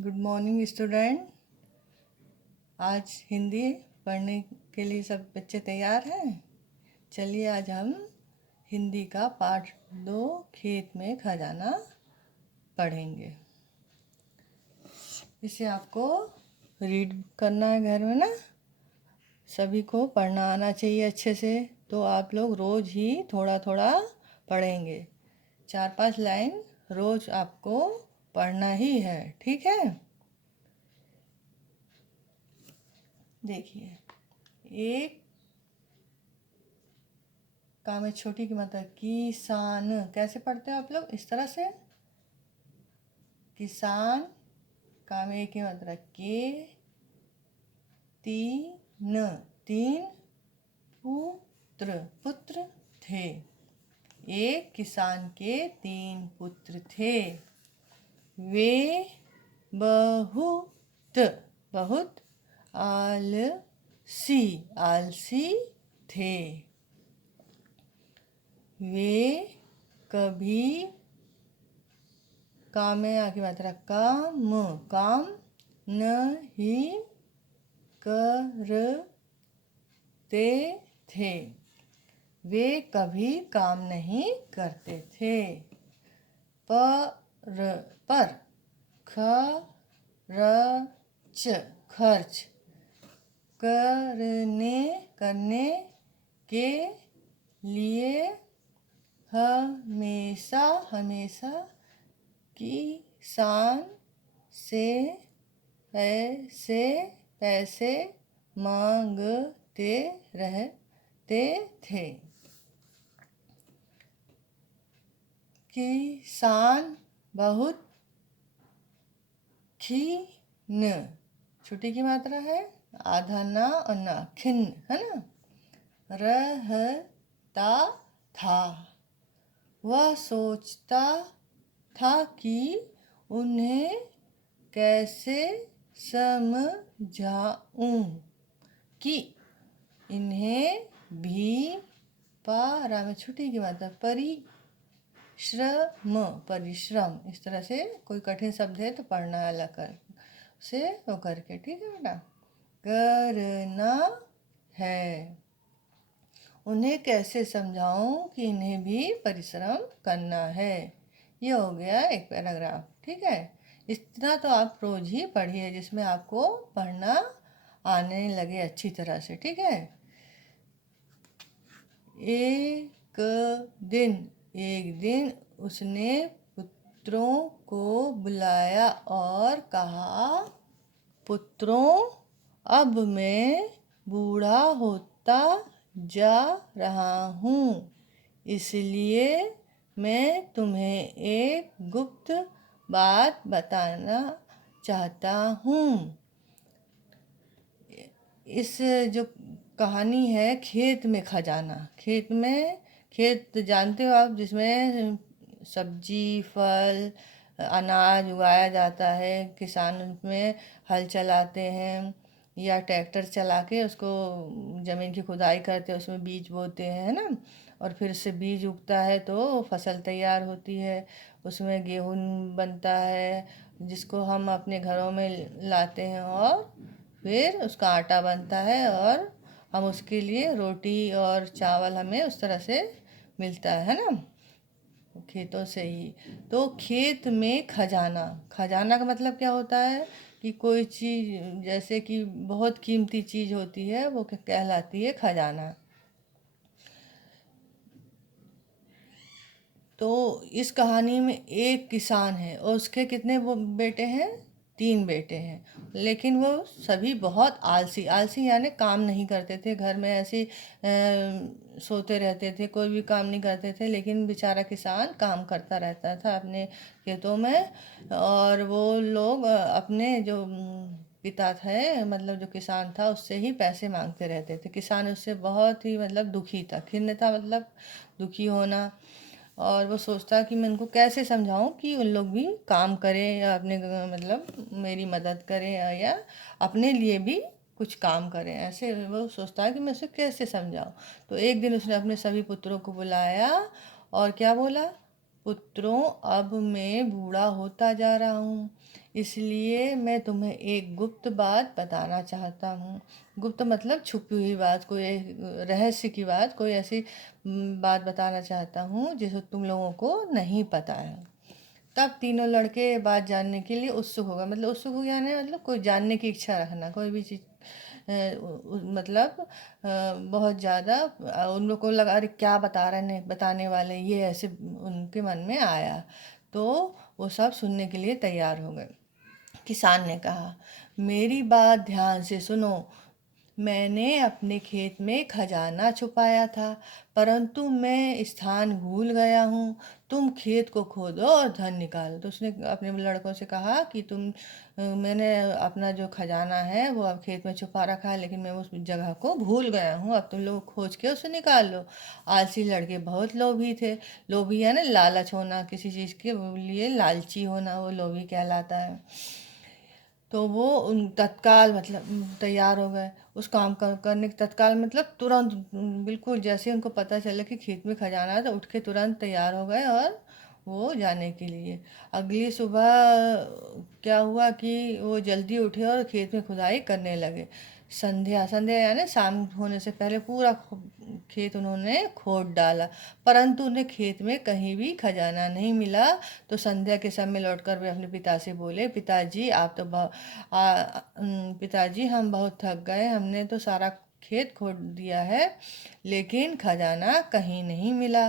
Good morning student. आज हिंदी पढ़ने के लिए सब बच्चे तैयार हैं। चलिए आज हम हिंदी का पाठ 2 खेत में खजाना पढ़ेंगे। इसे आपको रीड करना है घर में ना। सभी को पढ़ना आना चाहिए अच्छे से। तो आप लोग रोज़ ही थोड़ा थोड़ा पढ़ेंगे। 4-5 लाइन रोज़ आपको पढ़ना ही है, ठीक है। देखिए, एक का में छोटी की मतलब किसान। कैसे पढ़ते हो आप लोग? इस तरह से। किसान का में की मतलब के। तीन, तीन पुत्र, पुत्र थे। एक किसान के 3 पुत्र थे। वे बहुत बहुत आलसी आलसी थे। वे कभी काम में आगे मात्रा काम नहीं करते थे। वे कभी काम नहीं करते थे। पर खर्च करने के लिए हमेशा हमेशा किसान से पैसे मांगते रहते थे। किसान बहुत खीन, छोटी की मात्रा है, आधा ना और ना, खिन्न है ना, रहता था। वह सोचता था कि उन्हें कैसे समझाऊं कि इन्हें भी पारा में छुट्टी की मतलब परिश्रम। इस तरह से कोई कठिन शब्द है तो पढ़ना अलग कर से वो करके, ठीक है बेटा, करना है। उन्हें कैसे समझाऊं कि इन्हें भी परिश्रम करना है। ये हो गया एक पैराग्राफ, ठीक है। इतना तो आप रोज ही पढ़िए जिसमें आपको पढ़ना आने लगे अच्छी तरह से, ठीक है। एक दिन उसने पुत्रों को बुलाया और कहा, पुत्रों, अब मैं बूढ़ा होता जा रहा हूँ, इसलिए मैं तुम्हें एक गुप्त बात बताना चाहता हूँ। इस जो कहानी है खेत में खजाना। खेत जानते हो आप, जिसमें सब्जी फल अनाज उगाया जाता है। किसान उसमें हल चलाते हैं या ट्रैक्टर चला के उसको ज़मीन की खुदाई करते हैं, उसमें बीज बोते हैं, है ना। और फिर उससे बीज उगता है तो फसल तैयार होती है। उसमें गेहूँ बनता है जिसको हम अपने घरों में लाते हैं और फिर उसका आटा बनता है और हम उसके लिए रोटी और चावल हमें उस तरह से मिलता है ना, खेतों से ही। तो खेत में खजाना, खजाना का मतलब क्या होता है कि कोई चीज़ जैसे कि बहुत कीमती चीज़ होती है वो कहलाती है खजाना। तो इस कहानी में एक किसान है और उसके कितने वो बेटे हैं? 3 बेटे हैं। लेकिन वो सभी बहुत आलसी, आलसी यानी काम नहीं करते थे घर में, ऐसे सोते रहते थे, कोई भी काम नहीं करते थे। लेकिन बेचारा किसान काम करता रहता था अपने खेतों में। और वो लोग अपने जो पिता थे, मतलब जो किसान था, उससे ही पैसे मांगते रहते थे। किसान उससे बहुत ही मतलब दुखी था। खिन्न था मतलब दुखी होना। और वो सोचता कि मैं उनको कैसे समझाऊं कि उन लोग भी काम करें या अपने मतलब मेरी मदद करें या अपने लिए भी कुछ काम करें। ऐसे वो सोचता है कि मैं उसे कैसे समझाऊं। तो एक दिन उसने अपने सभी पुत्रों को बुलाया और क्या बोला, पुत्रों, अब मैं बूढ़ा होता जा रहा हूँ, इसलिए मैं तुम्हें एक गुप्त बात बताना चाहता हूँ। गुप्त मतलब छुपी हुई बात, कोई एक रहस्य की बात, कोई ऐसी बात बताना चाहता हूँ जिसे तुम लोगों को नहीं पता है। तब तीनों लड़के बात जानने के लिए उत्सुक हो गए। मतलब उत्सुक हो गया ना, मतलब कोई जानने की इच्छा रखना, कोई भी चीज़ मतलब बहुत ज़्यादा उन लोग को लगा, अरे क्या बता रहे ने बताने वाले, ये ऐसे उनके मन में आया। तो वो सब सुनने के लिए तैयार हो गए। किसान ने कहा, मेरी बात ध्यान से सुनो। मैंने अपने खेत में खजाना छुपाया था, परंतु मैं स्थान भूल गया हूँ। तुम खेत को खोदो और धन निकालो। तो उसने अपने लड़कों से कहा कि मैंने अपना जो खजाना है वो अब खेत में छुपा रखा है, लेकिन मैं उस जगह को भूल गया हूँ। अब तुम लोग खोज के उसे निकाल लो। आलसी लड़के बहुत लोभी थे। लोभी है ना, लालच होना, किसी चीज़ के लिए लालची होना, वो लोभी कहलाता है। तो वो उन तत्काल मतलब तैयार हो गए उस काम करने के। तत्काल मतलब तुरंत, बिल्कुल जैसे उनको पता चला कि खेत में खजाना है तो उठ के तुरंत तैयार हो गए और वो जाने के लिए। अगली सुबह क्या हुआ कि वो जल्दी उठे और खेत में खुदाई करने लगे। संध्या संध्या यानी शाम होने से पहले पूरा खेत उन्होंने खोद डाला, परंतु उन्हें खेत में कहीं भी खजाना नहीं मिला। तो संध्या के समय लौटकर वे अपने पिता से बोले, पिताजी आप तो पिताजी हम बहुत थक गए, हमने तो सारा खेत खोद दिया है, लेकिन खजाना कहीं नहीं मिला।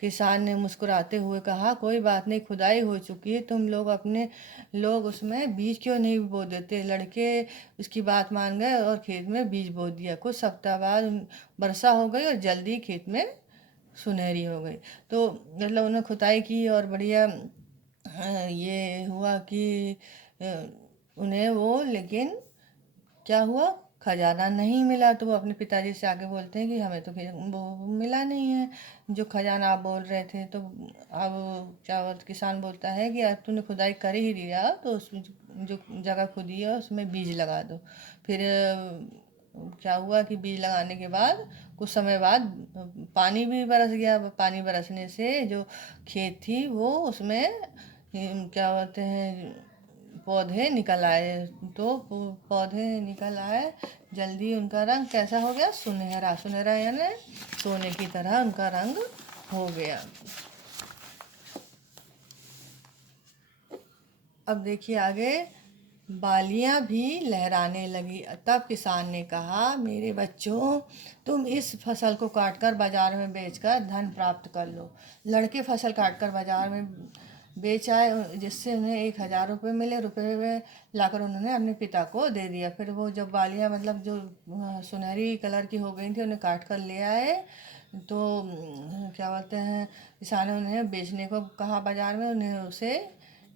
किसान ने मुस्कुराते हुए कहा, कोई बात नहीं, खुदाई हो चुकी है, तुम लोग अपने लोग उसमें बीज क्यों नहीं बो देते। लड़के उसकी बात मान गए और खेत में बीज बो दिया। कुछ सप्ताह बाद वर्षा हो गई और जल्दी खेत में सुनहरी हो गई। तो मतलब उन्होंने खुदाई की और बढ़िया ये हुआ कि अ, उन्हें वो, लेकिन क्या हुआ, खजाना नहीं मिला। तो वो अपने पिताजी से आगे बोलते हैं कि हमें तो वो मिला नहीं है जो खजाना आप बोल रहे थे। तो अब क्या बोलते, किसान बोलता है कि अब तूने खुदाई कर ही दिया तो उस जो जगह खुदी है उसमें बीज लगा दो। फिर क्या हुआ कि बीज लगाने के बाद कुछ समय बाद पानी भी बरस गया। पानी बरसने से जो खेत थी वो उसमें क्या बोलते हैं, पौधे निकल आए। तो पौधे निकल आए, जल्दी उनका रंग कैसा हो गया, सुनहरा। सुनहरा यानी सोने की तरह उनका रंग हो गया। अब देखिए आगे, बालियां भी लहराने लगी। तब किसान ने कहा, मेरे बच्चों, तुम इस फसल को काटकर बाजार में बेचकर धन प्राप्त कर लो। लड़के फसल काटकर बाजार में बेच आए, जिससे उन्हें 1,000 रुपये मिले। रुपये में लाकर उन्होंने अपने पिता को दे दिया। फिर वो जब बालियां मतलब जो सुनहरी कलर की हो गई थी उन्हें काट कर ले आए। तो क्या बोलते हैं, किसान ने उन्हें बेचने को कहा बाजार में। उन्हें उसे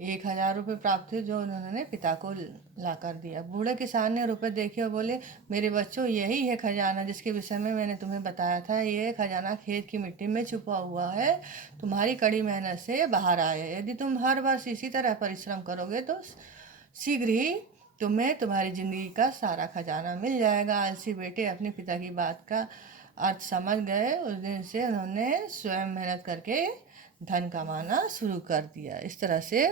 1,000 रुपये प्राप्त हुए जो उन्होंने पिता को ला कर दिया। बूढ़े किसान ने रुपए देखे और बोले, मेरे बच्चों, यही है खजाना जिसके विषय में मैंने तुम्हें बताया था। ये खजाना खेत की मिट्टी में छुपा हुआ है, तुम्हारी कड़ी मेहनत से बाहर आया है। यदि तुम हर वर्ष इसी तरह परिश्रम करोगे तो शीघ्र ही तुम्हें तुम्हारी जिंदगी का सारा खजाना मिल जाएगा। आलसी बेटे अपने पिता की बात का अर्थ समझ गए। उस दिन से उन्होंने स्वयं मेहनत करके धन कमाना शुरू कर दिया। इस तरह से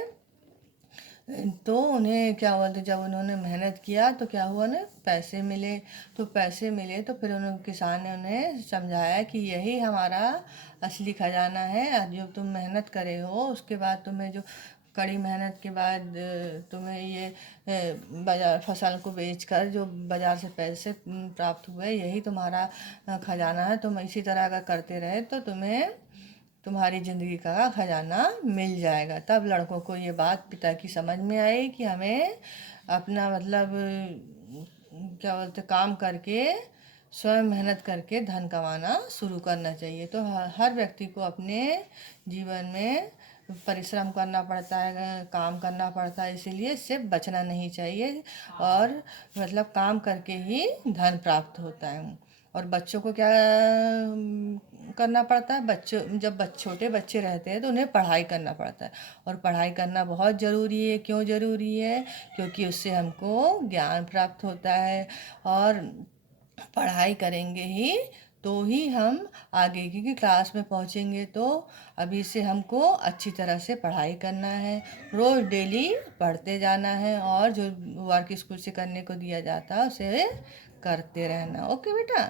तो उन्हें क्या बोलते, जब उन्होंने मेहनत किया तो क्या हुआ ना, पैसे मिले। तो पैसे मिले तो फिर उन्होंने, किसान ने उन्हें समझाया कि यही हमारा असली खजाना है। जो तुम मेहनत करे हो उसके बाद तुम्हें जो कड़ी मेहनत के बाद तुम्हें ये बाजार फसल को बेचकर जो बाजार से पैसे प्राप्त हुए, यही तुम्हारा खजाना है। तुम इसी तरह अगर करते रहे तो तुम्हें तुम्हारी ज़िंदगी का खजाना मिल जाएगा। तब लड़कों को ये बात पिता की समझ में आई कि हमें अपना मतलब क्या बोलते, काम करके, स्वयं मेहनत करके धन कमाना शुरू करना चाहिए। तो हर व्यक्ति को अपने जीवन में परिश्रम करना पड़ता है, काम करना पड़ता है, इसीलिए इससे बचना नहीं चाहिए। और मतलब काम करके ही धन प्राप्त होता है। और बच्चों को क्या करना पड़ता है, बच्चों जब छोटे बच्चे रहते हैं तो उन्हें पढ़ाई करना पड़ता है। और पढ़ाई करना बहुत ज़रूरी है। क्यों ज़रूरी है? क्योंकि उससे हमको ज्ञान प्राप्त होता है। और पढ़ाई करेंगे ही तो ही हम आगे की क्लास में पहुँचेंगे। तो अभी से हमको अच्छी तरह से पढ़ाई करना है, रोज़ डेली पढ़ते जाना है और जो वर्क स्कूल से करने को दिया जाता है उसे करते रहना। ओके बेटा।